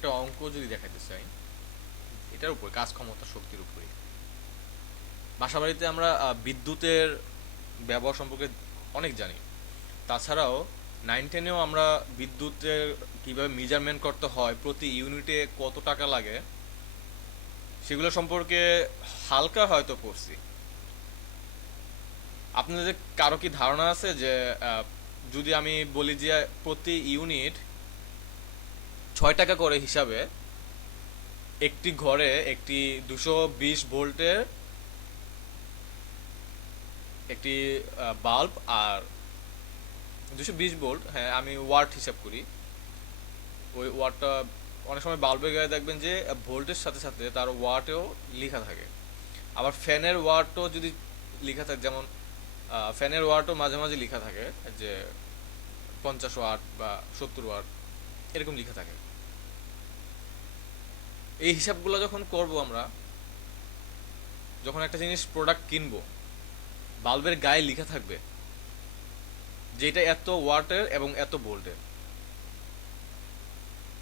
একটা অঙ্ক যদি দেখাতে চাই, এটার উপর কাজ ক্ষমতা শক্তির উপরে। বাসাবাড়িতে আমরা বিদ্যুতের ব্যবহার সম্পর্কে অনেক জানি। তাছাড়াও 9-10-এও আমরা বিদ্যুতের কিভাবে মেজারমেন্ট করতে হয়, প্রতি ইউনিটে কত টাকা লাগে, সেগুলো সম্পর্কে হালকা হয়তো পড়ছি। আপনাদের কারো কি ধারণা আছে যে যদি আমি বলি যে প্রতি ইউনিট 6 টাকা করে হিসাবে একটি ঘরে একটি 220 ভোল্টের একটি বাল্ব, আর 220 ভোল্ট, হ্যাঁ আমি ওয়াট হিসাব করি, ওই ওয়াটটা অনেক সময় বাল্বের গায়ে দেখবেন যে ভোল্টের সাথে সাথে তার ওয়াটেও লেখা থাকে। আবার ফ্যানের ওয়াটও যদি লেখা থাকে, যেমন ফ্যানের ওয়াটও মাঝে মাঝে লেখা থাকে যে 50 ওয়াট বা 70 ওয়াট, এরকম লেখা থাকে। এই হিসাবগুলো যখন করব আমরা, যখন একটা জিনিস প্রোডাক্ট কিনবো, বাল্বের গায়ে লেখা থাকবে যে এটা এত ওয়াটের এবং এত ভোল্টের।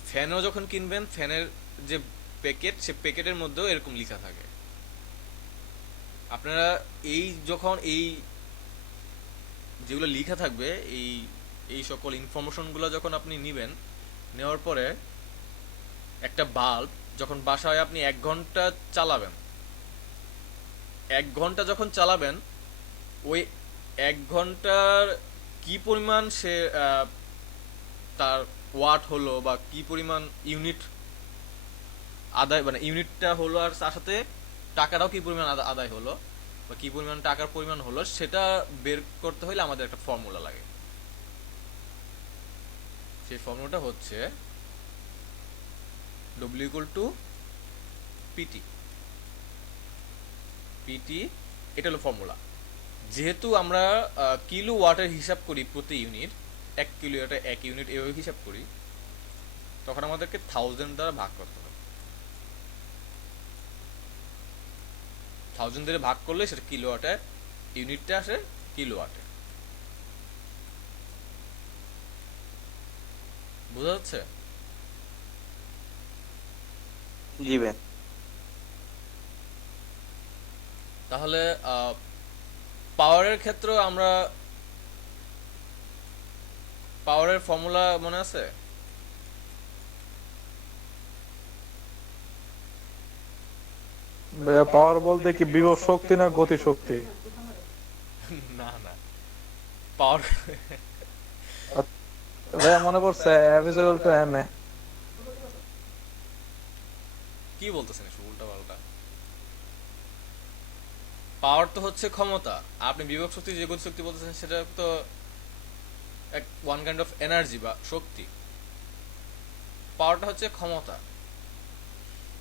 ফ্যানও যখন কিনবেন, ফ্যানের যে প্যাকেট, সে প্যাকেটের মধ্যেও এরকম লেখা থাকে। আপনারা এই যখন এই যেগুলো লেখা থাকবে, এই এই সকল ইনফরমেশনগুলো যখন আপনি নেবেন, নেওয়ার পরে একটা বাল্ব যখন বাসায় আপনি 1 ঘন্টা চালাবেন, 1 ঘন্টা যখন চালাবেন, ওই 1 ঘন্টার কি পরিমাণ সে তার ওয়াট হলো বা কি পরিমাণ ইউনিট আদায়, মানে ইউনিটটা হলো, আর তার সাথে টাকাটাও কি পরিমাণ আদায় হলো বা কি পরিমাণ টাকার পরিমাণ হলো, সেটা বের করতে হলে আমাদের একটা ফর্মুলা লাগে। সেই ফর্মুলাটা হচ্ছে W equal to PT. PT, এটা হলো ফর্মুলা। যেহেতু আমরা কিলো ওয়াটের হিসাব করি প্রতি ইউনিট, 1 কিলো ওয়াটে 1 ইউনিট এভাবে হিসাব করি, তখন আমাদেরকে 1000 দ্বারা ভাগ করতে হবে। 1000 দ্বারা ভাগ করলে সেটা কিলো ওয়াটে, ইউনিটটা আসে কিলো ওয়াটে। বোঝা যাচ্ছে? জি ভাই। তাহলে পাওয়ারের ক্ষেত্রে আমরা পাওয়ারের ফর্মুলা মনে আছে? ভাইয়া পাওয়ার বলতে কি বিভব শক্তি না গতি শক্তি? না না, পাওয়ার ভাইয়া মনে পড়ছে F is equal to ma। কি বলতেছেন এসব উল্টা পাল্টা? পাওয়ার তো হচ্ছে ক্ষমতা। আপনি বিভব শক্তি, যে গতি শক্তি বলতেছেন, সেটা তো এক ওয়ান কাইন্ড অফ এনার্জি বা শক্তি। পাওয়ারটা হচ্ছে ক্ষমতা।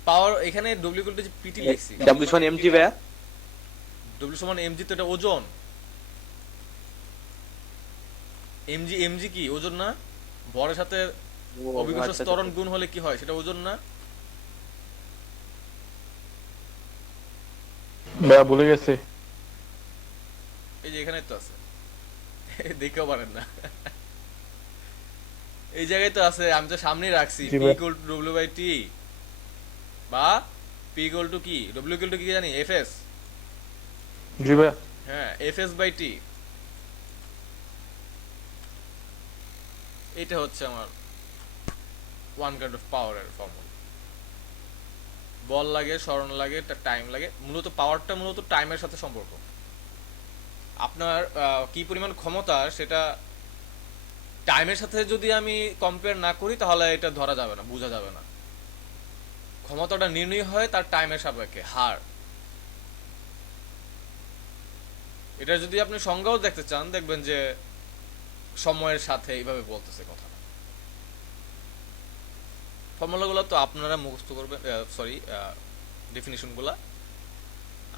পাওয়ার এখানে ডব্লিউ ইকুয়াল টু যে পিটি লিখছি, ডাব্লিউ সমান এমজি ভাইয়া। ডব্লিউ সমান এমজি, তো এটা ওজন। এমজি, এমজি কি ওজন না? ভরের সাথে ও অভিকর্ষ আচ্ছা ত্বরণ আচ্ছা। গুণ হলে কি হয়, সেটা ওজন না? ভাইয়া ভুলে গেছি। এই যে এখানে তো আছে, দেখতেও পারেন না, এই জায়গায় তো আছে, আমি তো সামনেই রাখছি। জি পি ভাই। ইকুয়াল টু ডব্লিউ বাই টি, বা পি ইকুয়াল টু কি, ডব্লিউ ইকুয়াল টু কি জানি, এফ এস। জি ভাইয়া। হ্যাঁ, এফ এস বাই টি, এটা হচ্ছে আমার ওয়ান কাইন্ড অফ পাওয়ারের ফর্মুলা। বল লাগে, স্মরণ লাগে, টাইম লাগে, মূলত পাওয়ারটা মূলত টাইমের সাথে সম্পর্ক। আপনার কি পরিমাণ ক্ষমতা, সেটা টাইমের সাথে যদি আমি কম্পেয়ার না করি, তাহলে এটা ধরা যাবে না, বোঝা যাবে না। ক্ষমতাটা নির্ণয় হয় তার টাইমের সাপেক্ষে, হার। এটা যদি আপনি সংজ্ঞাও দেখতে চান, দেখবেন যে সময়ের সাথে এইভাবে বলতেছে কথা। ফর্মুলাগুলো তো আপনারা মুখস্থ করবেন, সরি, ডেফিনিশনগুলো।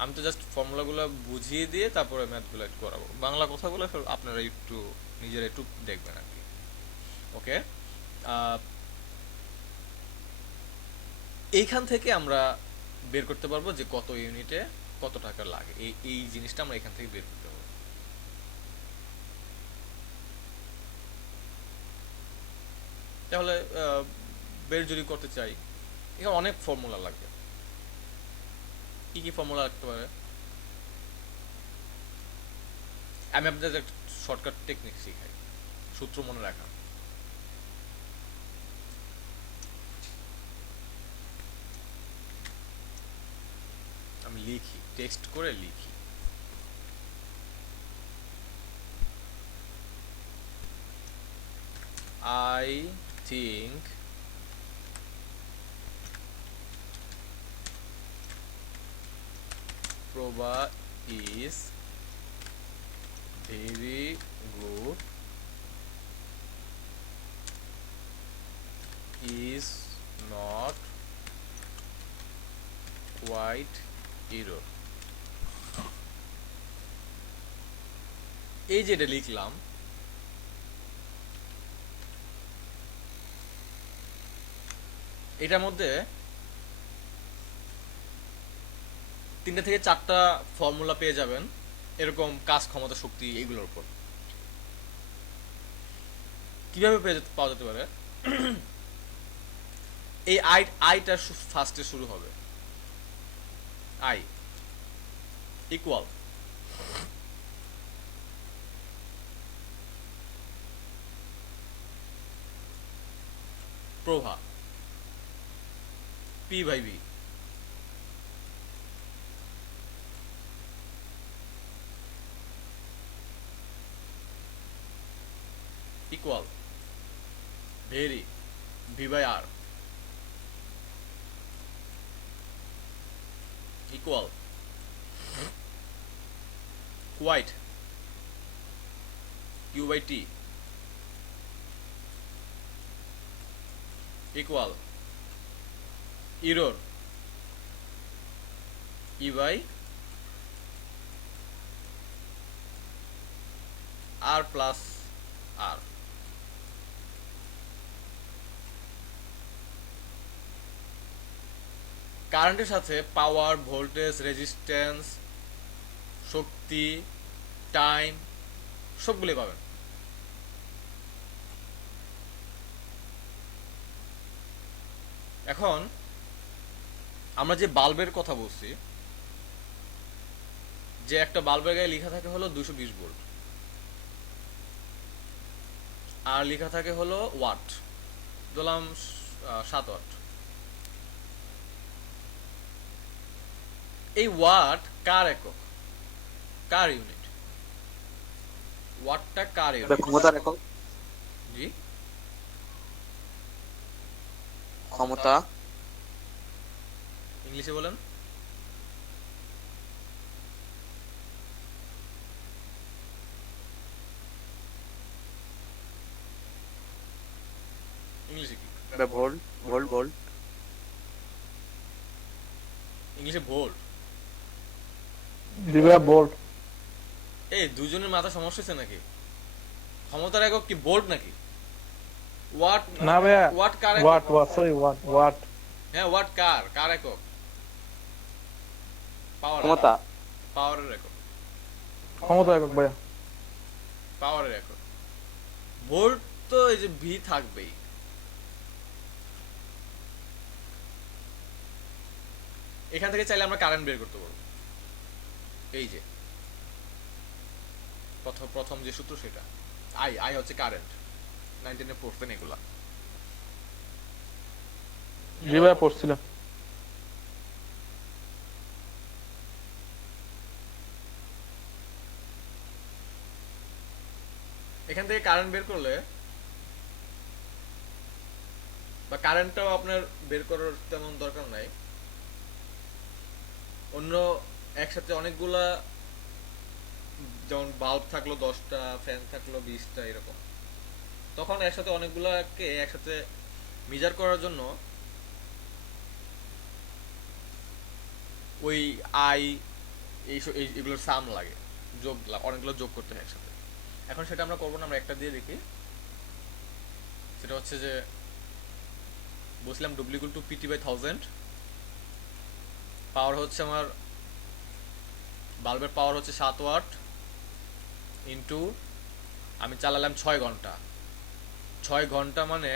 আমি তো জাস্ট ফর্মুলাগুলো বুঝিয়ে দিয়ে তারপরে ম্যাথগুলো একটু করাবো। বাংলা কথাগুলো আপনারা একটু নিজেরা একটু দেখবেন আর কি। ওকে, এইখান থেকে আমরা বের করতে পারবো যে কত ইউনিটে কত টাকা লাগে। এই এই জিনিসটা আমরা এখান থেকে বের করতে পারবো। তাহলে বের যদি করতে চাই, এখানে অনেক ফর্মুলা লাগবে। কি কি ফর্মুলা লাগতে পারে? আমি আপনাদের একটা শর্টকাট টেকনিক শিখাই, সূত্র মনে রাখা। আমি লিখি, টেক্সট করে লিখি। I think Proba is very good, is not quite error। এই যেটা লিখলাম, এটার মধ্যে 3টা থেকে 4টা ফর্মুলা পেয়ে যাবেন, এরকম কাজ, ক্ষমতা, শক্তি, এগুলোর উপর। কিভাবে পাওয়া যেতে পারে? এই আইটা ফার্স্টে শুরু হবে, আই ইকুয়াল প্রভা পি বাই বি ইকুয়াল ভেরি ভি বাই আর ইকুয়াল কোয়াইট Q by T equal error e by r plus r। কারেন্টের সাথে পাওয়ার, ভোল্টেজ, রেজিস্ট্যান্স, শক্তি, টাইম সবগুলোই পাবেন। এখন আমরা যে বাল্বের কথা বলছি, যে একটা বাল্বের গায়ে লেখা থাকে হলো 220 ভোল্ট, আর লেখা থাকে হলো ওয়াট, ধরলাম 7 ওয়াট। এই ওয়াট কার একক, কার ইউনিট? ওয়াটটা কার ইউনিট? ক্ষমতার একক। জি, ক্ষমতা। ইংলিশে বলেন। ইংলিশে কি? Volt volt volt. ইংলিশে ভোল্ট। জি ভাইয়া ভোল্ট। এই দুজনের মাথা সমস্যা হচ্ছে নাকি? ক্ষমতার একক কি ভোল্ট নাকি? ওয়াট না ভাইয়া, ওয়াট কার একক? Watt watt sorry watt watt. হ্যাঁ, ওয়াট কার একক? পাওয়ার। ক্ষমতা। পাওয়ারের একক। ক্ষমতা একক ভাইয়া। পাওয়ারের একক। ভোল্ট তো এই যে ভি থাকবেই। এখান থেকে চাইলে আমরা কারেন্ট বের করতে পারবো। এই যে প্রথম যে সূত্র সেটা, আই হচ্ছে কারেন্ট। 19 এ পড়তেন এগুলা। জি ভাইয়া পড়ছিলাম। এখান থেকে কারেন্ট বের করলে, বা কারেন্টটাও আপনার বের করার তেমন দরকার নাই, অন্য একসাথে অনেকগুলা, যেমন বাল্ব থাকলো 10টা, ফ্যান থাকলো 20টা, এরকম, তখন একসাথে অনেকগুলাকে একসাথে মেজার করার জন্য ওই আই এগুলোর সাম লাগে, যোগ, অনেকগুলো যোগ করতে হয় একসাথে। এখন সেটা আমরা করবো না, আমরা একটা দিয়ে দেখি। সেটা হচ্ছে যে বলছিলাম W equal to PT by 1000। পাওয়ার হচ্ছে আমার, বাল্বের পাওয়ার হচ্ছে 7 ওয়াট, ইন্টু আমি চালালাম 6 ঘন্টা। 6 ঘন্টা মানে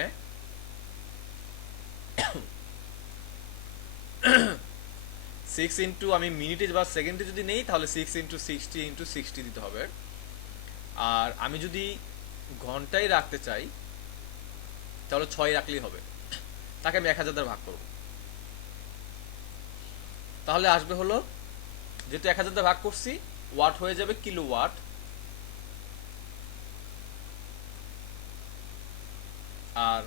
সিক্স ইন্টু আমি মিনিটে বা সেকেন্ডে যদি নেই তাহলে 6 × 60 × 60 দিতে হবে। আর আমি যদি ঘন্টায় রাখতে চাই তাহলে 6 রাখলেই হবে। তাকে আমি 1000 দ্বারা ভাগ করব, তাহলে আসবে হলো, যেহেতু 1000 দ্বারা ভাগ করছি, ওয়াট হয়ে যাবে কিলোওয়াট। আর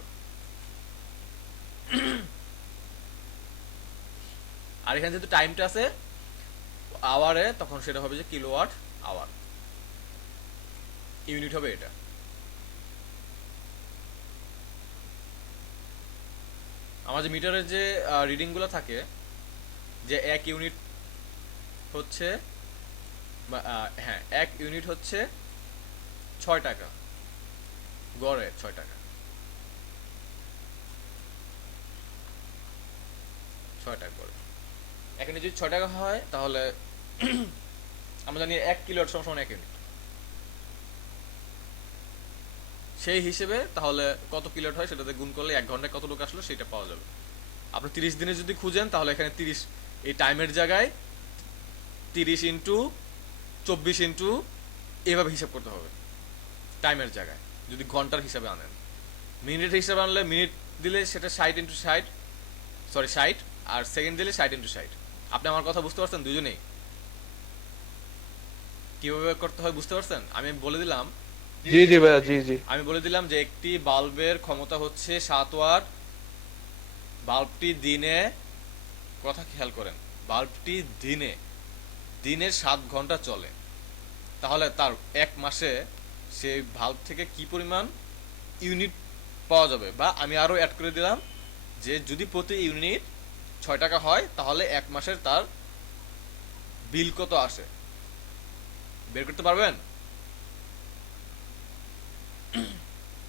আর এখানে যেহেতু টাইমটা আছে আওয়ারে, তখন সেটা হবে যে কিলোওয়াট আওয়ার, ইউনিট হবে এটা। আমার যে মিটারের যে রিডিংগুলো থাকে, যে 1 ইউনিট হচ্ছে হ্যাঁ 1 ইউনিট হচ্ছে 6 টাকা, গড়ে 6 টাকা, 6 টাকা করে। এখানে যদি 6 টাকা হয় তাহলে আমরা জানি 1 কিলোওয়াট সমান 1 ইউনিট। সেই হিসেবে তাহলে কত কিলোওয়াট হয় সেটাতে গুণ করলে 1 ঘন্টায় কতটুকু আসলো সেটা পাওয়া যাবে। আপনি 30 দিনে যদি খুঁজেন তাহলে এখানে 30 এই টাইমের জায়গায় 30 ইন্টু 24 ইন্টু এভাবে হিসাব করতে হবে টাইমের জায়গায়, যদি ঘন্টার হিসাবে আনেন। মিনিটের হিসাবে আনলে মিনিট দিলে সেটা 60 ইন্টু 60, সরি 60, আর সেকেন্ড দিলে 60 ইন্টু 60। আপনি আমার কথা বুঝতে পারছেন দুজনেই? কিভাবে করতে হয় বুঝতে পারছেন? আমি বলে দিলাম, জি জি ভাইয়া, জি জি। আমি বলে দিলাম যে একটি বাল্বের ক্ষমতা হচ্ছে 7 ওয়াট। বাল্বটি দিনে, কথা খেয়াল করেন, বাল্বটি দিনে দিনের 7 ঘন্টা চলে। তাহলে তার 1 মাসে সেই বাল্ব থেকে কি পরিমাণ ইউনিট পাওয়া যাবে, বা আমি আরো অ্যাড করে দিলাম যে যদি প্রতি ইউনিট 6 টাকা হয় তাহলে 1 মাসের তার বিল কত আসে বের করতে পারবেন?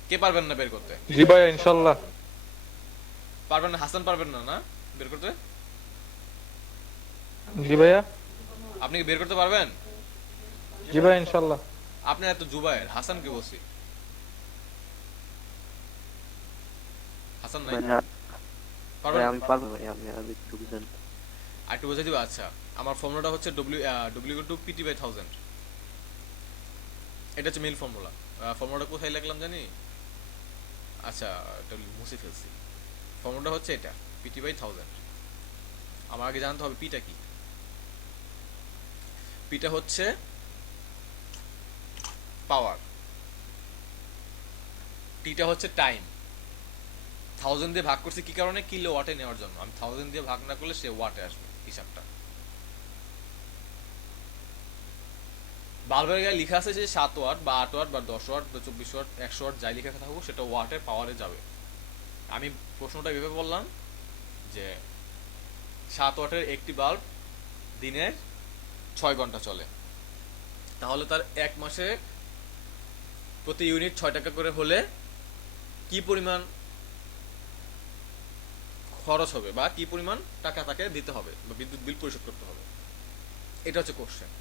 কে পারবেন না বের করতে? জি ভাইয়া, ইনশাল্লাহ। পারবেন না? হাসান পারবেন না না বের করতে? জি ভাইয়া। আপনি কি বের করতে পারবেন? জি ভাইয়া, ইনশাল্লাহ। আপনি এত জুবায়ের, হাসানকে বলছি। হাসান নাই? ভাইয়া, পারবেন? আমি পারবো ভাইয়া, আমি একটু বুঝেন। আর একটু বোঝাই দিব। আচ্ছা, আমার ফর্মুলাটা হচ্ছে W/PT/1000। এটা হচ্ছে মেইল ফর্মুলা। ফর্মুলাটা কোথায় লিখলাম জানি? আচ্ছা, এটা মুছে ফেলছি। ফর্মুলাটা হচ্ছে এটা, PT/1000। আমার আগে জানতে হবে পিটা কি। পিটা হচ্ছে পাওয়ার, টিটা হচ্ছে টাইম। 1000 দিয়ে ভাগ করছি কি কারণে? কিলো ওয়াটে নেওয়ার জন্য। আমি 1000 দিয়ে ভাগ না করলে সে ওয়াটে আসবে হিসাবটা। বাল্বের গায়ে লেখা আছে যে 7 ওয়াট বা 8 ওয়াট বা 10 ওয়াট বা 24 ওয়াট 100 ওয়াট যাই লেখা থাকুক সেটা ওয়াটের পাওয়ারে যাবে। আমি প্রশ্নটা ভেবে বললাম যে 7 ওয়াটের একটি বাল্ব দিনের 6 ঘন্টা চলে, তাহলে তার 1 মাসে প্রতি ইউনিট 6 টাকা করে হলে কি পরিমাণ খরচ হবে বা কি পরিমাণ টাকা তাকে দিতে হবে বা বিদ্যুৎ বিল পরিশোধ করতে হবে, এটা হচ্ছে কোশ্চেন।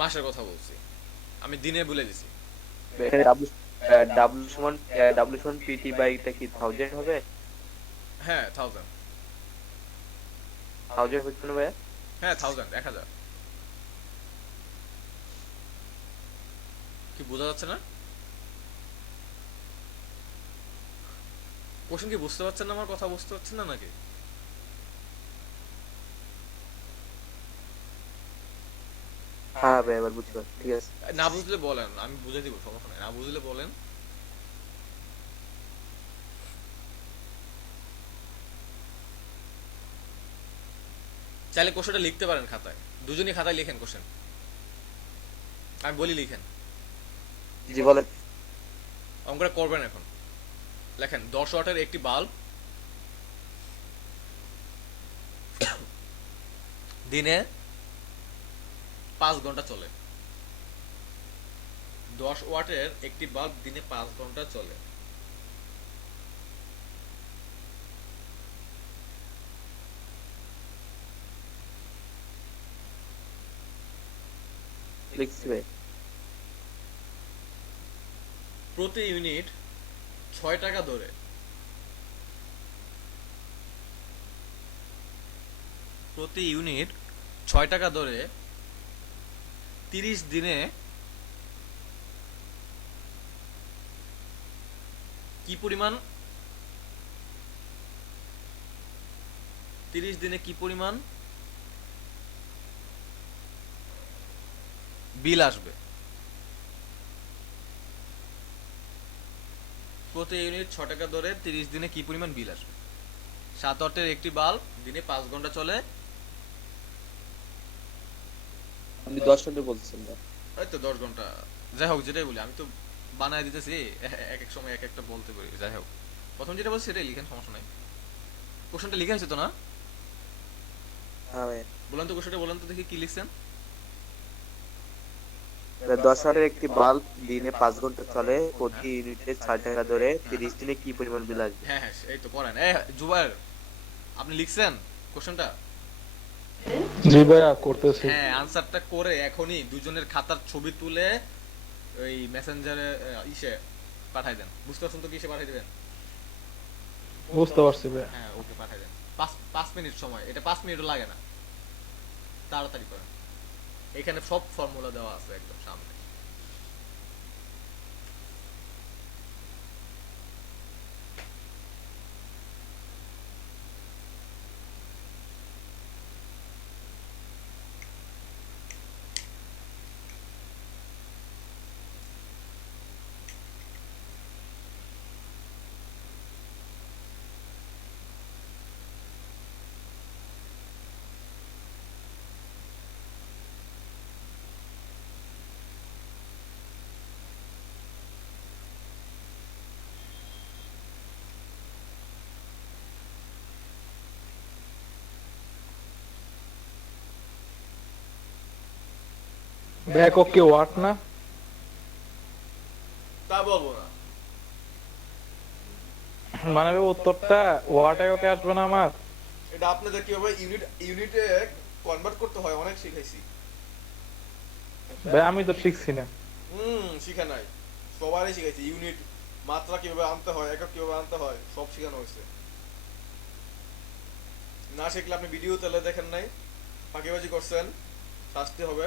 মাসের কথা বলছি, আমি দিনে বলে দিছি। এখানে ডাব্লিউ সমান পিটি বাই এটা কি 1000 হবে? হ্যাঁ 1000, 1000 হচ্ছে না ভাইয়া? হ্যাঁ 1000 কি বোঝা যাচ্ছে না? কোশ্চেন কি বুঝতে পারছেন না? আমার কথা বুঝতে পারছেন না নাকি? হ্যাঁ ভাই, এবার বুঝতে পারছি, ঠিক আছে। না বুঝলে বলেন, আমি বুঝে দিব, সমস্যা নাই। না বুঝলে বলেন। চাইলে কোশ্চেনটা লিখতে পারেন খাতায়, দুজনই খাতায় লিখেন কোশ্চেন, আমি বলি লিখেন। জি বলেন। অঙ্কটা করবেন এখন। লেখেন 10 ওয়াটের একটি বাল্ব দিনে 5 ঘন্টা চলে। 10 ওয়াটের একটি বাল্ব দিনে 5 ঘন্টা চলে। লিখছি ভাই। প্রতি ইউনিট 6 টাকা ধরে প্রতি ইউনিট 6 টাকা ধরে 30 দিনে কি পরিমাণ 30 দিনে কি পরিমাণ বিল আসবে? প্রতি ইউনিট 6 টাকা ধরে 30 দিনে কি পরিমাণ বিল আসবে? 7 ওয়াটের একটি বাল্ব দিনে 5 ঘন্টা চলে। আপনি 10 ঘন্টা বলছেন না? এই তো 10 ঘন্টা। যাই হোক, যেটাই বলি, আমি তো বানায় দিতেছি, এক এক সময় এক একটা বলতে পারি। যাই হোক, প্রথম যেটা বলছি সেটাই লিখেন, সমস্যা নাই। কোশ্চেনটা লিখে আছে তো না? হ্যাঁ ভাই। বলেন তো কোশ্চেনটা, বলেন তো দেখি কি লিখছেন। 10 ওয়াটের একটি বাল্ব দিনে 5 ঘন্টা চলে, হ্যাঁ প্রতি ইউনিটে 6 টাকা ধরে হ্যাঁ 30 দিনে কি পরিমাণ বিল আসবে? হ্যাঁ হ্যাঁ, এই তো পড়েন। জুবায়ের, আপনি লিখছেন কোশ্চেনটা? জি ভাইয়া করতেছি। হ্যাঁ, আনসারটা করে এখনই দুজনের খাতার ছবি তুলে ওই মেসেঞ্জারে ইসে পাঠাই দেন। বুঝতে পারছেন তো কিসে পাঠাই দেবেন? বুঝতে পারছি ভাইয়া। হ্যাঁ, ওকে পাঠাই দেন। 5 মিনিট সময়, এটা 5 মিনিটও লাগে না, তাড়াতাড়ি করেন। এখানে সব ফর্মুলা দেওয়া আছে একদম সামনে। ভাইয়া একক কি ওয়াট না? তা বলবো না। মানে ভাই উত্তরটা ওয়াট এককে আসবে না আমার? এটা আপনাদের কিভাবে ইউনিটে কনভার্ট করতে হয় অনেক শিখাইছি। ভাই আমি তো শিখছি না। শিখা নাই, সবারই শিখাইছি। ইউনিট মাত্রা কিভাবে আনতে হয়, একক কিভাবে আনতে হয়, সব শেখানো হয়েছে। না শিখলে আপনি ভিডিও তাহলে দেখেন নাই, ফাঁকিবাজি করছেন, শাস্তি হবে।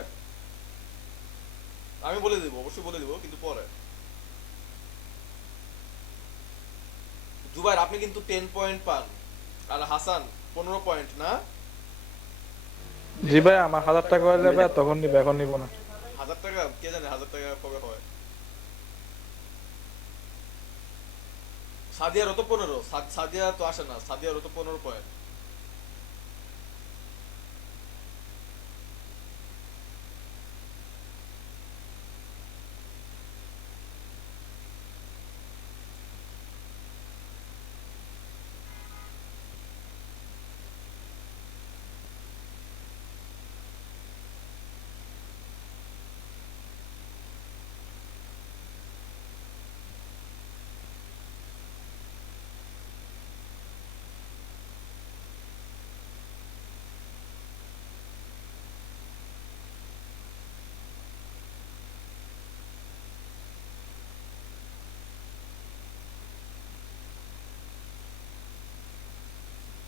আমি বলে দিব, অবশ্যই বলে দিব, কিন্তু পরে। জুবাইর, আপনি কিন্তু 10 পয়েন্ট পান, আর হাসান 15 পয়েন্ট না? জি ভাই, আমার 1000 টাকা হলে ভাই তখন নিব, এখন নিব না। 1000 টাকা কে জানে 1000 টাকা কবে হয়। সাদিয়ারও তো 15, সাদিয়া তো আসে না, সাদিয়ারও তো 15 পয়েন্ট।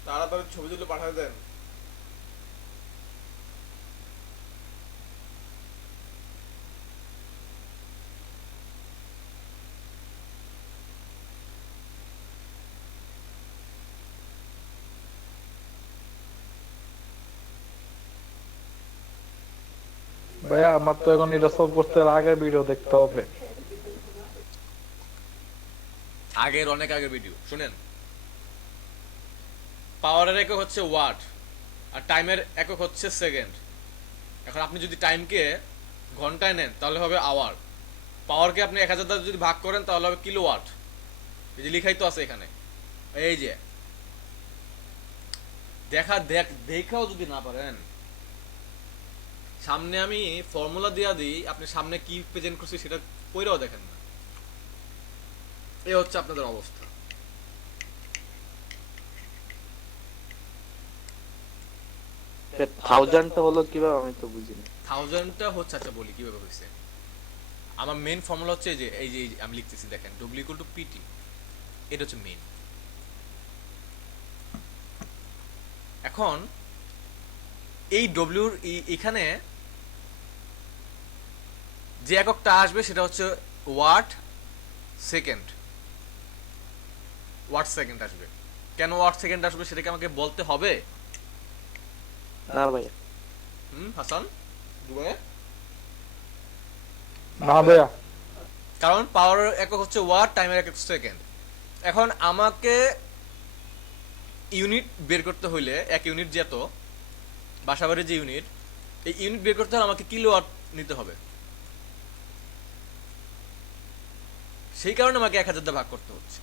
তাড়াতাড়ি ছবি তুলে পাঠিয়ে দেন। ভাইয়া আমার তো এখন এটা সলভ করতে হলে আগের ভিডিও দেখতে হবে। আগের অনেক আগের ভিডিও শুনেন। পাওয়ারের একক হচ্ছে ওয়াট, আর টাইমের একক হচ্ছে সেকেন্ড। এখন আপনি যদি টাইমকে ঘন্টায় নেন তাহলে হবে আওয়ার, পাওয়ারকে আপনি 1000 দ্বারা যদি ভাগ করেন তাহলে হবে কিলোওয়াট। এই যে লিখাই তো আছে এখানে, এই যে দেখাও যদি না পারেন, সামনে আমি ফর্মুলা দিয়া দিই, আপনি সামনে কি প্রেজেন্ট করছি সেটা কইরাও দেখেন না। এই হচ্ছে আপনাদের অবস্থা। থাউজেন্ডটা হলো কিভাবে আমি তো বুঝিনি। 1000টা হচ্ছে, আচ্ছা বলি কিভাবে হয়েছে। আমার মেইন ফর্মুলা হচ্ছে এই যে আমি লিখতেছি দেখেন, W = PT। এটা হচ্ছে মিন। এখন এই ডব্লিউর এখানে যে এককটা আসবে সেটা হচ্ছে ওয়াট সেকেন্ড। ওয়াট সেকেন্ড আসবে। কেন ওয়াট সেকেন্ড আসবে সেটাকে আমাকে বলতে হবে? না ভাইয়া। হাসান দুবাই, না ভাইয়া, কারণ পাওয়ারের একক হচ্ছে ওয়াট, টাইমের একক সেকেন্ড। এখন আমাকে ইউনিট বের করতে হইলে, এক ইউনিট যেত বাসাবাড়ির যে ইউনিট, এই ইউনিট বের করতে হলে আমাকে কিলোওয়াট নিতে হবে। সেই কারণে আমাকে 1000 দিয়ে ভাগ করতে হচ্ছে।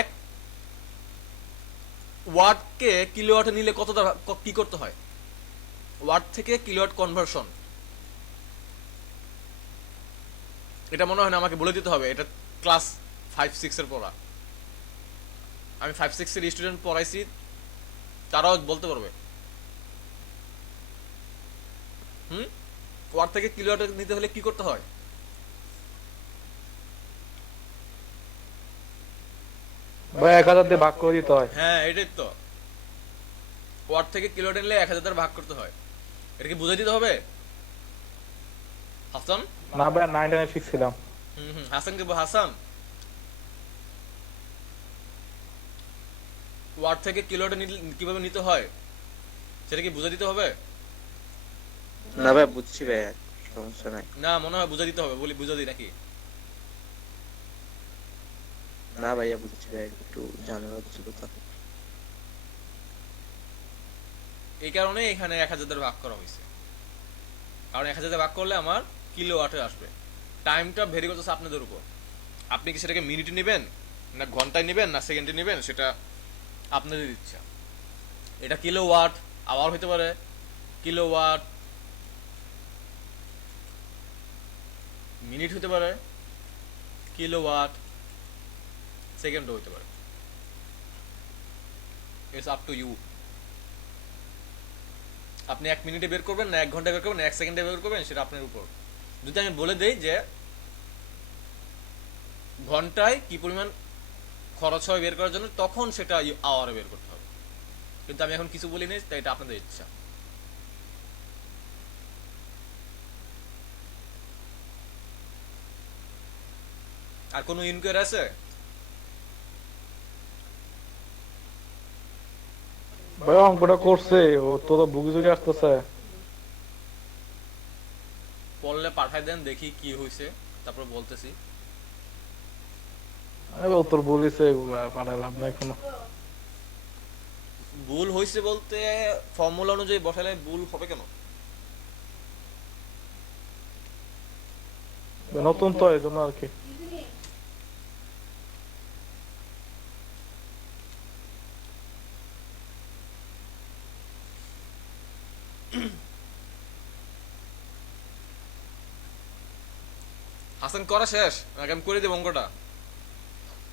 এক ওয়াটকে কিলোওয়াটে নিলে কতটা কি করতে হয়? ওয়াট থেকে কিলোওয়াট কনভার্সন, এটা মনে হয় না আমাকে বলে দিতে হবে, এটা ক্লাস 5-6 এর পড়া। আমি 5-6 এর স্টুডেন্ট পড়াইছি, তারাও বলতে পারবে। ওয়াট থেকে কিলোওয়াট নিতে হলে কি করতে হয়? ভাই 1000 দিয়ে ভাগ করে দিতে হয়। হ্যাঁ, এটাই তো। ওয়াট থেকে কিলোওয়াট নিলে 1000 দ্বারা ভাগ করতে হয়। এটা কি বুঝাই দিতে হবে হাসান? না ভাইয়া, 99 ফিক্স ছিলাম। হাসান কে হাসান, ওয়াট থেকে কিলোওয়াট কিভাবে নিতে হয় সেটা কি বুঝাই দিতে হবে? না ভাই বুঝছি ভাইয়া, সমস্যা নাই। না, মনে হয় বুঝাই দিতে হবে। বলি বুঝা দিই নাকি? না ভাইয়া বুঝছি ভাইয়া, একটু ঝামেলা হচ্ছে কথা। এই কারণে এখানে 1000 দ্বারা ভাগ করা হয়েছে, কারণ 1000 দ্বারা ভাগ করলে আমার কিলোওয়াটে আসবে। টাইমটা ভেরি করতেছে আপনাদের উপর। আপনি কি সেটাকে মিনিটে নেবেন, না ঘন্টায় নেবেন, না সেকেন্ডে নেবেন, সেটা আপনাদের ইচ্ছা। এটা কিলোওয়াট আওয়ার হতে পারে, কিলোওয়াট মিনিট হতে পারে, কিলোওয়াট সেকেন্ডও হতে পারে। It's up to you. আপনি 1 মিনিটে বের করবেন, না 1 ঘন্টায় বের করবেন, না 1 সেকেন্ডে বের করবেন, সেটা আপনার উপর। যদি আমি বলে দেই যে ঘন্টায় কি পরিমাণ খরচ হয় বের করার জন্য, তখন সেটা আওয়ারে বের করতে হবে। কিন্তু আমি এখন কিছু বলি নাই, তাই এটা আপনাদের ইচ্ছা। আর কোনো ইনকোয়ারি আছে? ভাই অঙ্কটা করছে, ও তো বুঝে চলে আসতেছে। পড়লে পাঠাই দেন, দেখি কি হয়েছে, তারপর বলতেছি। ও তোর বলিছে, এগুলা পাঠাই লাভ নাই কোনো। ভুল হয়েছে বলতে ফর্মুলা অনুযায়ী বসালে ভুল হবে কেন? নতুন তো এই জন্য আর কি। হাসান করা শেষ নাকি আমি করে দেব অঙ্কটা?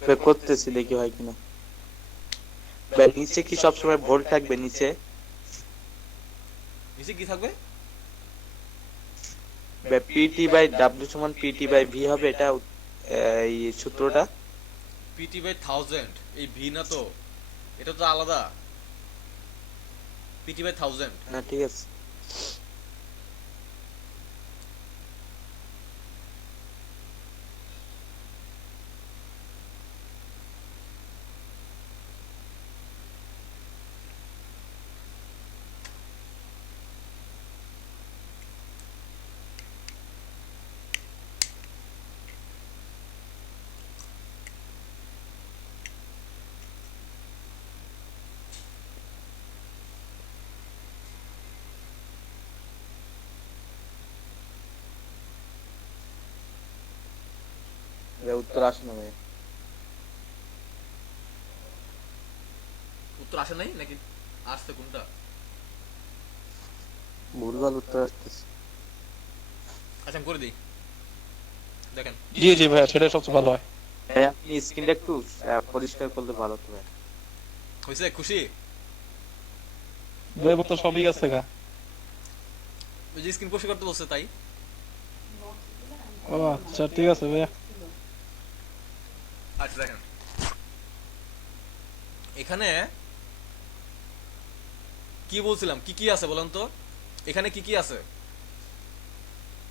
ভাই করতেছি, দেখি হয় কিনা। ভাই নিচে কি সবসময় ভোল্ট থাকবে নিচে? নিচে কি থাকবে? ভাই পিটি বাই ডাব্লিউ সমান পিটি বাই ভি হবে, এটা এই সূত্রটা। পিটি বাই 1000, এই ভি না তো, এটা তো আলাদা। PT by 1000। না ঠিক আছে। ভাই উত্তর আসে না ভাই। উত্তর আসে নাই নাকি আসছে কোনটা? ভুলভাল উত্তর আসতেছে। আচ্ছা আমি করে দিই, দেখেন। জি জি ভাইয়া, সেটাই সবচেয়ে ভালো হয়। ভাই আপনি স্ক্রিনটা একটু পরিষ্কার করলে ভালো হতো ভাই। হয়েছে? খুশি? ভাই তো সবই আছে গা। ওই যে স্ক্রিন পরিষ্কার করতে বলছে তাই। ও আচ্ছা, ঠিক আছে ভাইয়া। আচ্ছা দেখেন, এখানে কি বলছিলাম, কি কি আছে বলেন তো? এখানে কি কি আছে?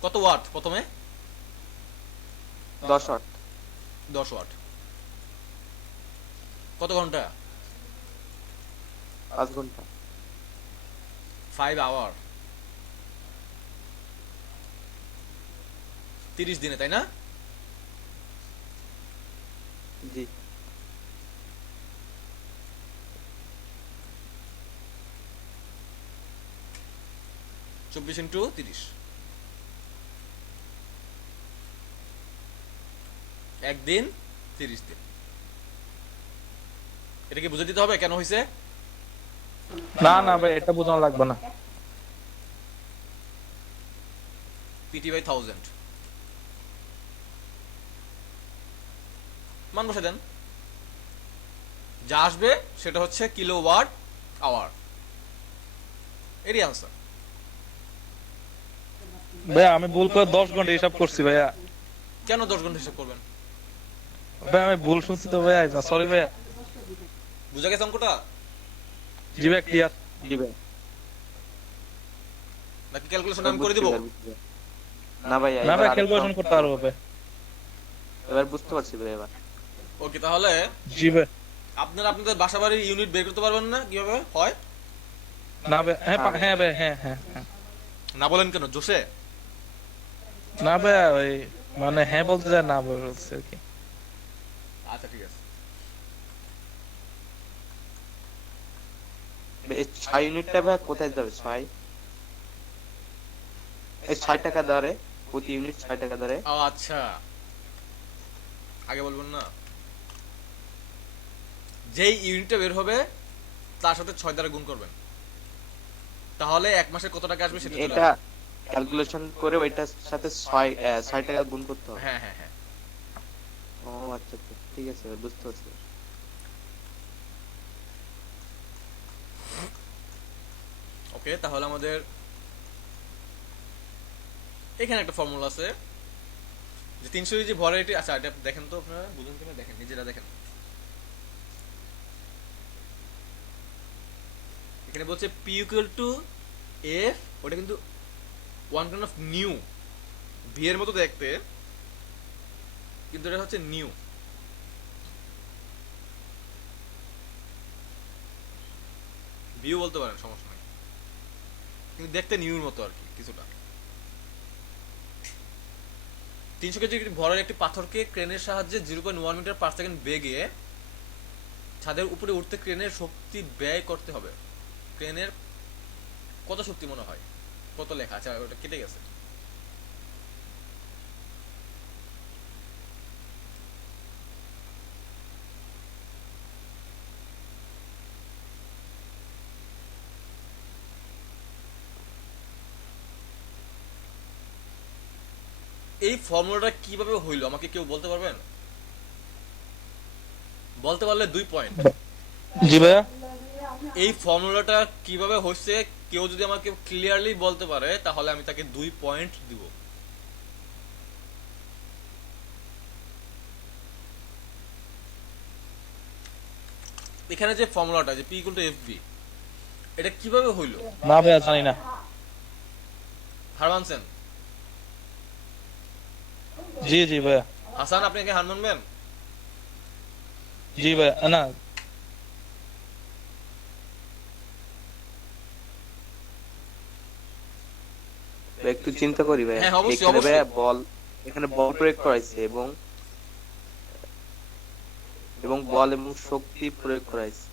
কত ওয়াট প্রথমে? 10 ওয়াট। 10 ওয়াট। কত ঘন্টা? 5 ঘন্টা। 5 আওয়ার। 30 দিনে, তাই না? জি। 24 × 30, একদিন 30 দিন। এটা কি বুঝে দিতে হবে কেন হয়েছে? না না ভাই, এটা বোঝানো লাগবে না। PT/1000 মান বসে দেন, যা আসবে সেটা হচ্ছে কিলোওয়াট আওয়ার। এরই আনসার। ভাইয়া আমি ভুল করে 10 ঘন্টা হিসাব করছি ভাইয়া। কেন 10 ঘন্টা হিসাব করবেন? ভাই আমি ভুল শুনছি তো ভাইয়া, সরি ভাইয়া। বুঝা গেছে অঙ্কটা? জি ভাই, ক্লিয়ার। জি ভাই। নাকি ক্যালকুলেশন আমি করে বুঝছি দিব? ভাই, বুঝছি ভাই। না ভাই, না এবার ভাই, আরেকটু ক্যালকুলেশন করতে পারবো ভাই। এবার বুঝতে পারছি ভাই এবার। ওকে, তাহলে জি ভাই। আপনারা আপনাদের বাসাবাড়ির ইউনিট বের করতে পারবেন না কিভাবে হয়? না ভাই, হ্যাঁ হ্যাঁ ভাই, হ্যাঁ হ্যাঁ হ্যাঁ। না বলেন কেন জোশে? না ভাই, ওই মানে হ্যাঁ বলতে যায় না বলছে আর কি। আচ্ছা ঠিক আছে। এই 6 ইউনিটটা ভাই কোথায় যাবে? 6, এই 6 টাকা দরে, প্রতি ইউনিট 6 টাকা দরে। ও আচ্ছা, আগে বলবেন না? যেই ইউনিটটা বের হবে তার সাথে 6 দ্বারা গুণ করবেন, তাহলে এক মাসে কত টাকা আসবে সেটা চলে এটা আসবে। ক্যালকুলেশন করে ওইটার সাথে 6 টাকা গুণ করতে হবে। হ্যাঁ হ্যাঁ হ্যাঁ। ও আচ্ছা আচ্ছা, ঠিক আছে ভাই, বুঝতে পারছি। ওকে, তাহলে আমাদের এখানে একটা ফর্মুলা আছে যে 300 কেজি ভরের এটি। আচ্ছা এটা দেখেন তো, আপনারা বুঝুন কিনা দেখেন, নিজেরা দেখেন। এখানে বলছে P = F, ওটা কিন্তু one kind of new, V এর মতো দেখতে, কিন্তু এটা হচ্ছে নিউ। ভিউ বলতে পারেন, সমস্যা নাই, কিন্তু দেখতে নিউর মতো আর কি কিছুটা। 300 কেজি ভরের একটি পাথরকে ক্রেনের সাহায্যে 0.1 মিটার পার সেকেন্ড বেগে ছাদের উপরে উঠতে ক্রেনের শক্তি ব্যয় করতে হবে। ক্রেনের কত শক্তি মনে হয়? কত লেখা? আচ্ছা ওটা কেটে গেছে। এই ফর্মুলাটা কিভাবে হইলো আমাকে কেউ বলতে পারবেন? বলতে পারলে 2 পয়েন্ট। জি ভাইয়া। এই ফর্মুলাটা কিভাবে হচ্ছে কেউ যদি আমাকে ক্লিয়ারলি বলতে পারে তাহলে আমি তাকে 2 পয়েন্ট দিব। এখানে যে ফর্মুলাটা যে P = FB, এটা কিভাবে হইলো? না ভাইয়া, জানি না। হার মানছেন? জি জি ভাইয়া। হাসান, আপনি কি হার মানবেন? জি ভাইয়া। না ভাই, একটু চিন্তা করি ভাই। হ্যাঁ অবশ্যই এখানে ভাই অবশ্যই। এখানে বল প্রয়োগ করাইছে, এবং বল এবং শক্তি প্রয়োগ করাইছে।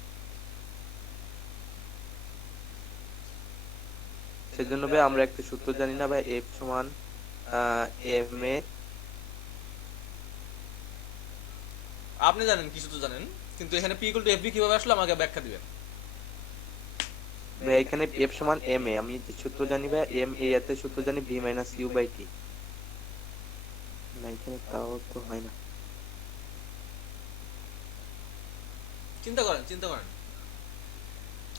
সেজন্য ভাই আমরা একটা সূত্র জানি না ভাই, F সমান এম এ। আপনি জানেন, কিছু তো জানেন, কিন্তু এখানে P = FB কিভাবে আসলো আমাকে ব্যাখ্যা দিবেন। ভাই এখানে F সমান এম এ, আমি যে সূত্র জানি ভাই, এম এ এর সূত্র জানি V - U/T। না এখানে তাও তো হয় না। চিন্তা করেন, চিন্তা করেন,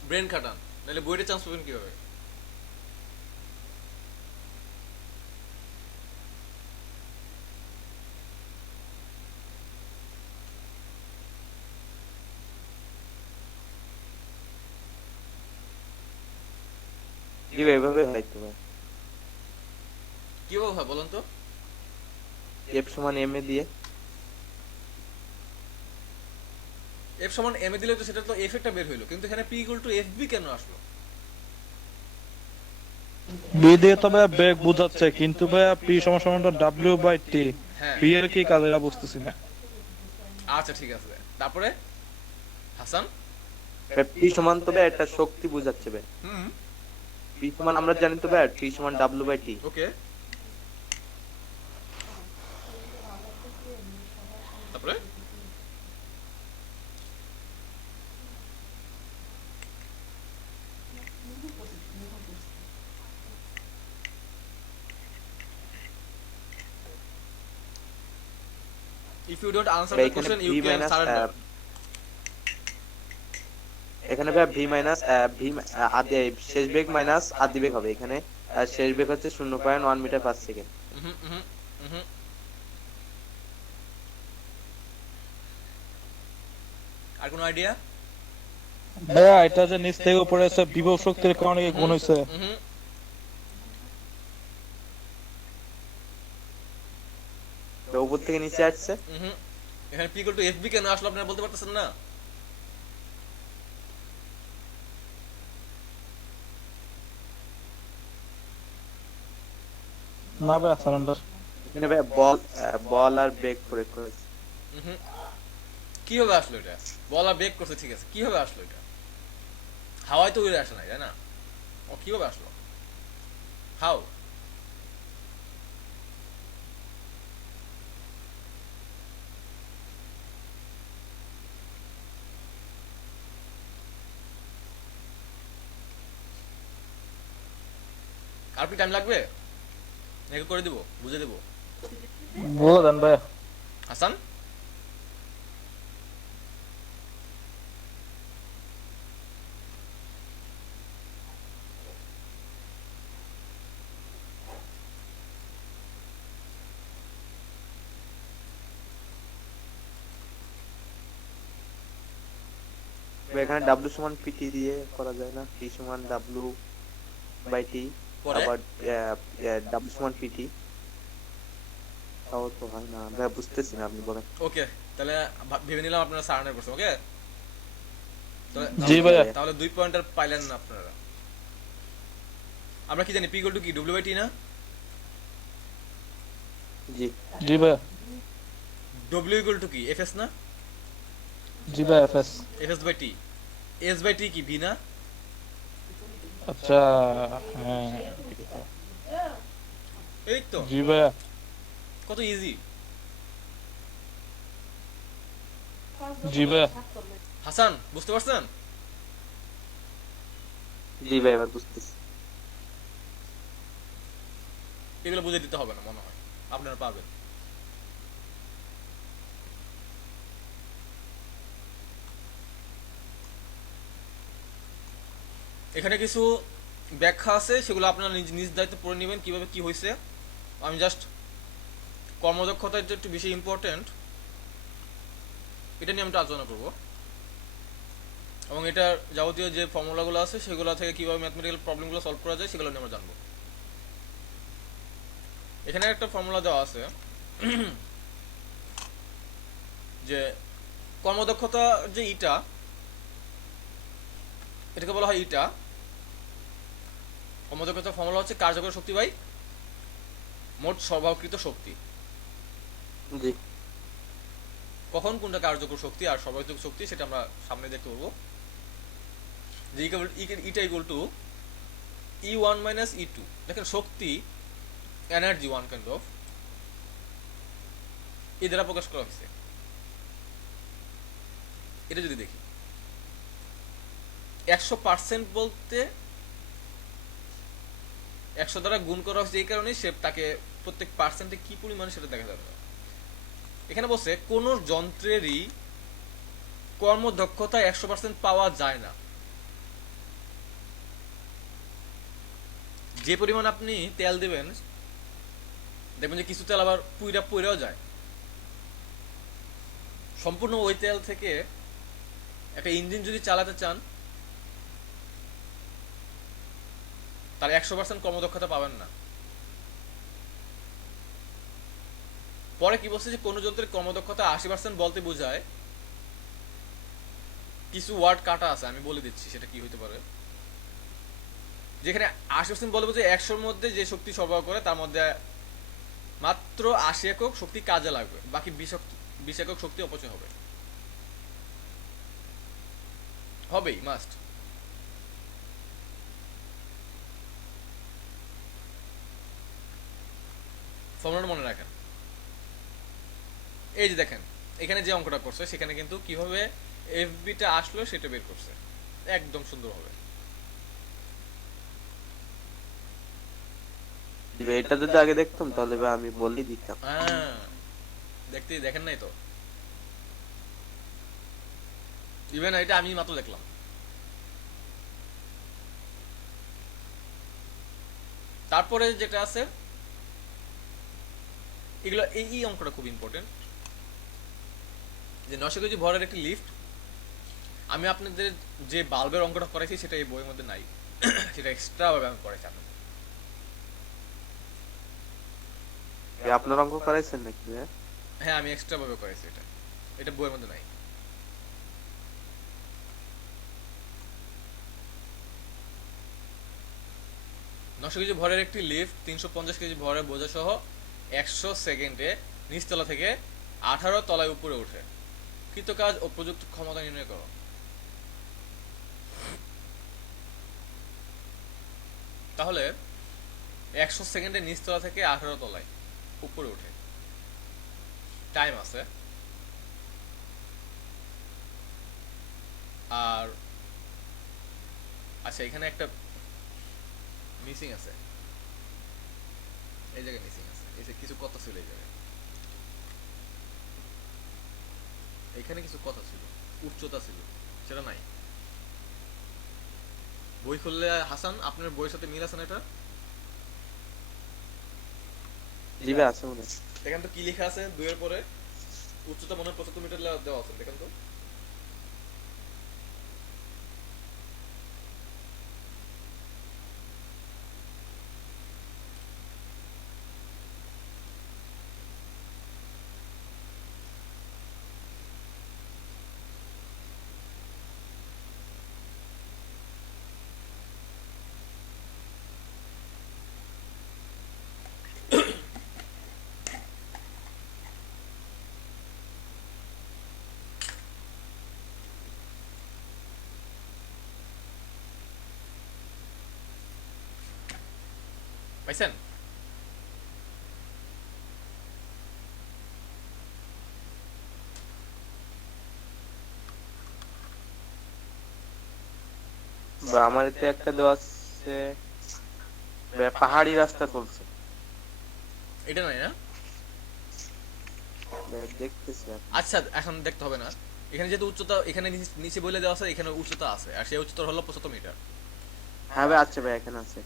ব্রেন খাটান, নাহলে বইটা চান্স পাবেন কিভাবে? জি ভাই এভাবে হয় তো ভাই। কিভাবে হয় বলুন তো? এফ সমান এম এ দিয়ে। এফ সমান এম এ দিলে তো সেটা তো এফ একটা বের হইলো, কিন্তু এখানে P equal to F B কেন আসলো? বি দিয়ে তো ভাইয়া বেগ বুঝাচ্ছে, কিন্তু ভাইয়া পি সমান সমান ডাব্লিউ বাই টি। হ্যাঁ, পি এর কি কাজ এটা বুঝতেছি না। আচ্ছা ঠিক আছে। তারপরে হাসান? পি সমান তো ভাই একটা শক্তি বোঝাচ্ছে ভাই। হুম, পি সমান আমরা জানি তো ভাই পি সমান ডাব্লিউ বাই টি। ওকে। তারপরে if you don't answer ভাই the এখানে question you V can minus surrender. এখানে ভাই ভি মাইনাস ভি আদি শেষ বেগ মাইনাস আদি বেগ হবে এখানে। শেষ বেগ হচ্ছে 0.1 মিটার পার সেকেন্ড। হুম হুম হুম। আর কোনো আইডিয়া? ভাইয়া এটা যে নিচ থেকে উপরে আছে বিভব শক্তির কারণে কি গুণ হইছে। হুম, তো উপর থেকে নিচে আসছে। হুম। এখানে P equal to F B কেন আসলো আপনারা বলতে পারতেছেন না? না ভাইয়া সারেন্ডার। এখানে ভাই বল বল আর বেগ প্রয়োগ করেছে। হুম। কিভাবে আসলো এটা? বল আর ব্রেক করছে ঠিক আছে, কিভাবে আসলো এটা? হাওয়ায় তো উড়ে আসে নাই, তাই না? ও কিভাবে আসলো? হাউ? আর কি টাইম লাগবে? নাকি করে দিব, বুঝে দেব? বলে দেন ভাইয়া। হাসান? ভাই এখানে ডাব্লিউ সমান পিটি দিয়ে করা যায় না? পি সমান ডাব্লিউ বাই টি। পরে আবার ডাব্লিউ সমান পিটি। তাও তো হয় না ভাই, বুঝতেছি না আপনি বলেন। ওকে, তাহলে ভেবে নিলাম আপনারা সারানোর করছেন। ওকে, জি ভাইয়া। তাহলে 2 পয়েন্টার পাইলেন না আপনারা। আমরা কি জানি পি ইকুয়াল টু কি ডব্লিউ বাই টি না? জি জি ভাইয়া। ডব্লিউ ইকুয়াল টু কি এফ এস না? জি ভাইয়া FS. F S by T. S by T কি ভি না? আচ্ছা। হ্যাঁ। এই তো, জি ভাইয়া। কত ইজি। জি ভাইয়া। হাসান বুঝতে পারছেন? জি ভাই এবার বুঝতেছি। এগুলো বুঝে দিতে হবে না মনে হয়, আপনারা পারবেন। এখানে কিছু ব্যাখ্যা আছে, সেগুলো আপনারা নিজ নিজ দায়িত্ব পড়ে নেবেন কিভাবে কি হয়েছে। আমি জাস্ট কর্মদক্ষতা যে একটু বেশি ইম্পর্টেন্ট, এটা নিয়ে আমি একটু আলোচনা করবো, এবং এটার যাবতীয় যে ফর্মুলাগুলো আছে সেগুলো থেকে কিভাবে ম্যাথমেটিক্যাল প্রবলেমগুলো সলভ করা যায় সেগুলো নিয়ে আমরা জানবো। এখানে একটা ফর্মুলা দেওয়া আছে যে কর্মদক্ষতা যে ইটা, এটাকে বলা হয় ইটা। কর্মদক্ষতার ফর্মুলা হচ্ছে কার্যকর শক্তি বাই মোট সরবরাহকৃত শক্তি। জি কখন কোনটা কার্যকর শক্তি আর সরবরাহকৃত শক্তি সেটা আমরা সামনে দেখতে পারবো। যে eta equal to E one minus E two. দেখেন শক্তি, এনার্জি ওয়ান কাইন্ড অফ, এই দ্বারা প্রকাশ করা হয়েছে। এটা যদি দেখি 100% বলতে 100 দ্বারা গুণ করা হচ্ছে, এই কারণে সে তাকে প্রত্যেক পার্সেন্টে কি পরিমাণে সেটা দেখা যাবে। এখানে বলছে কোন যন্ত্রেরই কর্মদক্ষতা 100% পাওয়া যায় না। যে পরিমাণ আপনি তেল দিবেন দেখবেন যে কিছু তেল আবার পুইরাও যায়। সম্পূর্ণ ওই তেল থেকে একটা ইঞ্জিন যদি চালাতে চান তার 100% কর্মদক্ষতা পাবেন না। পরে কি বলছে যে কোন যন্ত্রের কর্মদক্ষতা 80% বলতে বোঝায় কিছু ওয়ার্ড কাটা আছে, আমি বলে দিচ্ছি সেটা কি হতে পারে। যেখানে 80% বলে বোঝায় 100-র মধ্যে যে শক্তি সরবরাহ করে তার মধ্যে মাত্র 80 একক শক্তি কাজে লাগবে, বাকি 20 একক শক্তি অপচয় হবে, হবেই মাস্ট। ফর্মুলাটা মনে রাখেন। এই যে দেখেন এখানে যে অঙ্কটা করছে সেখানে কিন্তু কিভাবে এফবিটা আসলো সেটা বের করছে একদম সুন্দরভাবে। এটা যদি আগে দেখতাম তাহলে ভাই আমি বলেই দিতাম। হ্যাঁ, দেখেন নাই তো, ইভেন এটা আমি মাত্র দেখলাম। তারপরে যেটা আছে এগুলো, এই অঙ্কটা খুব ইম্পর্টেন্ট, যে 900 কেজি ভরের একটি লিফট। আমি আপনাদের যে বাল্বের অঙ্কটা করেছি সেটা এই বইয়ের মধ্যে নাই, সেটা এক্সট্রা ভাবে আমি করেছি আপনাদের। আপনার অঙ্ক করাইছেন নাকি ভাই? হ্যাঁ, আমি এক্সট্রা ভাবে করেছি, এটা এটা বইয়ের মধ্যে নাই। নশো কেজি ভরের একটি লিফট 350 কেজি ভরের বোঝা সহ 100 সেকেন্ডে নিচতলা থেকে 18 তলায় উপরে ওঠে। কৃতকাজ ও প্রযুক্ত ক্ষমতা নির্ণয় করো। তাহলে 100 সেকেন্ডে নিচতলা থেকে 18 তলায় উপরে ওঠে, টাইম আছে। আর আচ্ছা, এখানে একটা মিসিং আছে, এই জায়গায় মিসিং আছে, এই যে কিছু কথা ছিল এই জায়গায়, এখানে কিছু কথা ছিল, উচ্চতা ছিল, সেটা নাই। বই খুললে হাসান আপনার বইয়ের সাথে মিল আছে না এটা? জি ভাই আছে মনে হয়। দেখেন তো কি লেখা আছে 2 এর পরে, উচ্চতা মনে হয় 75 মিটার দেওয়া আছে, দেখেন তো। পাইছেন? বা আমার এতে একটা দেওয়া আছে ভাই, পাহাড়ি রাস্তা চলছে। এটা নাই না? ভাই, দেখতেছি আর। আচ্ছা, এখন দেখতে হবে না। এখানে যেহেতু উচ্চতা এখানে নিচে বলে দেওয়া আছে, এখানে উচ্চতা আছে, আর সেই উচ্চতা হলো 75 মিটার। হ্যাঁ ভাই আচ্ছা ভাই এখানে আছে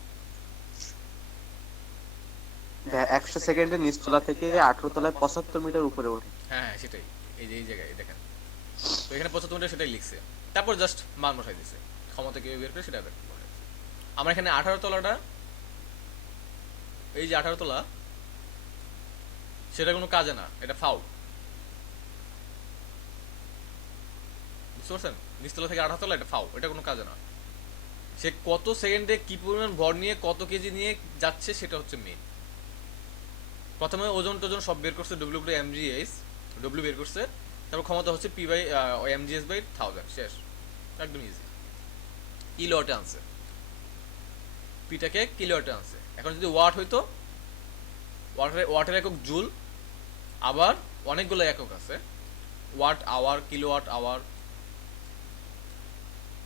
ভাই, 100 সেকেন্ডে নিচতলা থেকে 18 তলায় 75 মিটার উপরে ওঠে। হ্যাঁ হ্যাঁ, সেটাই, এই যে এই জায়গায় দেখেন, তো এখানে 75 মিটার সেটাই লিখছে, তারপর জাস্ট মান বসাই দিছে, ক্ষমতা কিভাবে বের করে সেটা বের করে। আমার এখানে 18 তলাটা, এই যে 18 তলা, সেটা কোনো কাজে না, এটা ফাউল। বুঝতে পারছেন? নিচতলা থেকে 18 তলা এটা ফাউল, এটা কোনো কাজে না। সে কত সেকেন্ডে কি পরিমাণ ভর নিয়ে কত কেজি নিয়ে যাচ্ছে সেটা হচ্ছে মেইন। প্রথমে ওজন টোজন সব বের করছে, WMGS ডব্লিউ বের করছে, তারপর ক্ষমতা হচ্ছে P/MGS/1000, শেষ, একদম ইজি। কিলোওয়াটে আনছে, পিটাকে কিলোওয়াটে আনছে। এখন যদি ওয়াট হইতো, ওয়াটের একক জুল, আবার অনেকগুলো একক আছে, watt hour, kilowatt hour,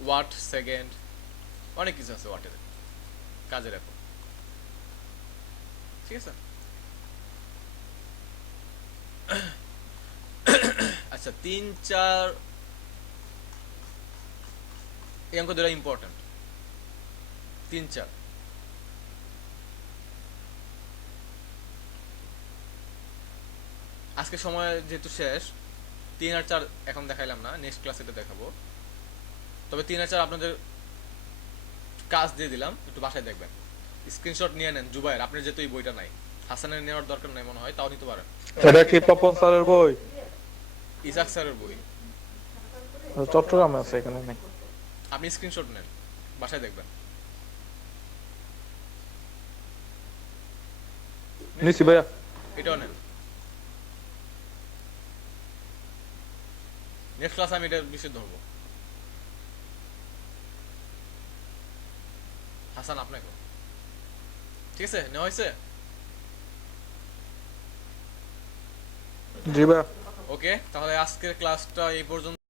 watt second, অনেক কিছু আছে ওয়াটের কাজের একক, ঠিক আছে। আচ্ছা, 3-4 এই অঙ্ক দুটো ইম্পর্টেন্ট। 3-4 আজকে সময় যেহেতু শেষ, 3 আর 4 এখন দেখাইলাম না, নেক্সট ক্লাসে এটা দেখাবো। তবে 3 আর 4 আপনাদের কাজ দিয়ে দিলাম, একটু বাসায় দেখবেন। স্ক্রিনশট নিয়ে নেন জুবাইর, আপনার যেহেতু এই বইটা নাই, হাসানের নেওয়ার দরকার নাই মনে হয়, তাও নিতে পারেন। এটা কি তপন স্যারের বই? ইসাক স্যারের বই। চট্টগ্রামে আছে, এখানে নেই। আপনি স্ক্রিনশট নেন, বাসায় দেখবেন। নিছি ভাইয়া। এটাও নেন। নেক্সট ক্লাস আমি এটা বিষয় ধরবো। হাসান আপনাকে, ঠিক আছে, নেওয়া হয়েছে? জি ভাইয়া। ওকে, তাহলে আজকের ক্লাসটা এই পর্যন্ত।